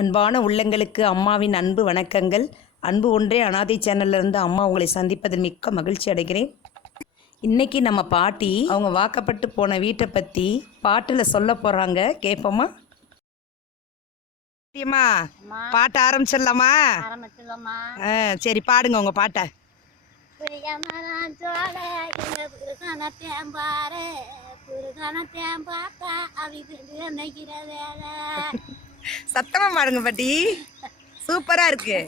அன்பான உள்ளங்களுக்கு அம்மாவின் அன்பு வணக்கங்கள். அன்பு ஒன்றே அனாதை சேனல்ல இருந்து அம்மா உங்களை சந்திப்பதில் மிக்க மகிழ்ச்சி அடைகிறேன். இன்னைக்கு நம்ம பாட்டி அவங்க வாக்கப்பட்டு போன வீட்டை பற்றி பாட்டில் சொல்ல போகிறாங்க கேட்போமா பாட்டியம்மா பாட்ட ஆரம்பிச்சிடலாமா? சரி பாடுங்க உங்கள் பாட்டை. புருகன தேம்பாத்தா அப்படி நினைக்கிற வேலை. சத்தமாக பாடுங்க பாட்டி. சூப்பராக இருக்கு.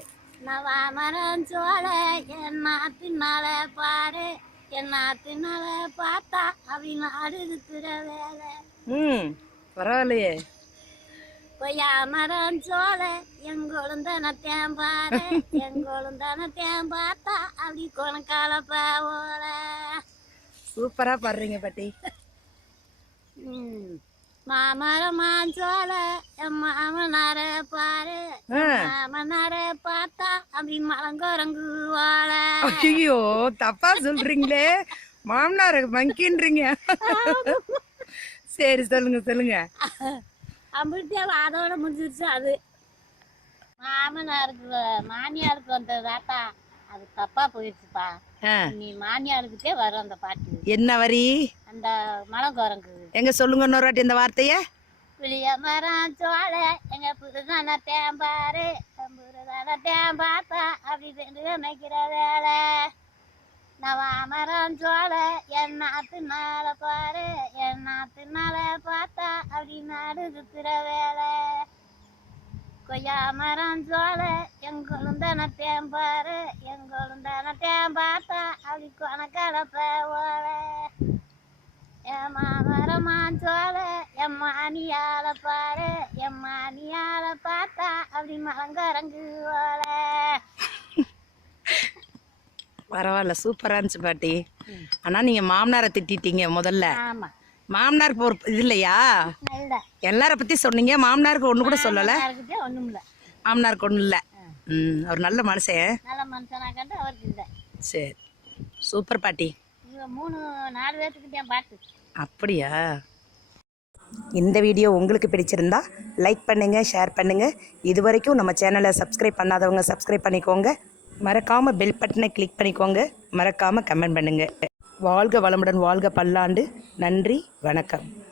நவாமரம் சோழ என் நாத்தினால பாரு என் நாத்தினால பார்த்தா அப்படி நாடு இருக்கிற வேலை. ம் பரவாயில்லையே. பொய்யாமரம் சோழ எங்கொழுந்தன தேம்பாரு. எங்கொழுந்தன தேம்பாத்தா அப்படி கொணக்கால பாவோல சூப்பராக பாடுறீங்க பாட்டி. மாமரமா சோழ என் மாமனார பாரு. மாமனார பார்த்தா அப்படி மலங்குரங்கு வாழ. ஐயோ தப்பா சொல்றீங்களே. மாமனார் மங்கின்றீங்க. சரி சொல்லுங்க சொல்லுங்க. அப்படியே அதோட முடிஞ்சிருச்சு அது. மாமனாருக்கு மாமியாருக்கு வந்த தாத்தா. அது தப்பா போயிடுச்சுப்பா நீ மாமியாருக்கிட்டே வரும் அந்த பாட்டு. என்ன வரி? அந்த மலங்குரங்கு. எங்க சொல்லுங்க இன்னொரு வாட்டி இந்த வார்த்தைய. புளிய மரம் சோழ எங்க புதுதான தேம்பாரு புதுதான தேம்பாத்தா அப்படி நினைக்கிற வேலை. நவா மரம் சோழ என் நாத்துனால பாரு என் நாத்துனால பார்த்தா அப்படி நாடு சுத்துற வேலை. கொய்யா மரம் சோழ எங்களுந்தான தேம்பாரு எங்களுந்தான தேம்பாத்தா அப்படி கொணக்கடப்ப ஓலை. மரமான் சோழ எம்மானியால பாரு எம்மானியால பார்த்தா அப்படி மலங்கரங்கு ஓல. பரவாயில்ல சூப்பரா இருந்துச்சு பாட்டி. ஆனா நீங்க மாமனாரை திட்டிட்டீங்க முதல்ல. ஆமா. மாமனாருக்கு ஒரு இது இல்லையா? இல்ல. எல்லார பத்தி சொன்னீங்க. மாமனாருக்கு ஒண்ணு கூட சொல்லல. மாமனாருக்கு ஒண்ணும் இல்ல. ம் அவர் நல்ல மனுஷன் சரி. சூப்பர் பாட்டு. அப்படியா? இந்த வீடியோ உங்களுக்கு பிடிச்சிருந்தா லைக் பண்ணுங்க ஷேர் பண்ணுங்க. இது வரைக்கும் நம்ம சேனலை சப்ஸ்கிரைப் பண்ணாதவங்க சப்ஸ்கிரைப் பண்ணிக்கோங்க. மறக்காம பெல் பட்டனை கிளிக் பண்ணிக்கோங்க. மறக்காம கமெண்ட் பண்ணுங்க. வாழ்க வளமுடன் வாழ்க பல்லாண்டு. நன்றி வணக்கம்.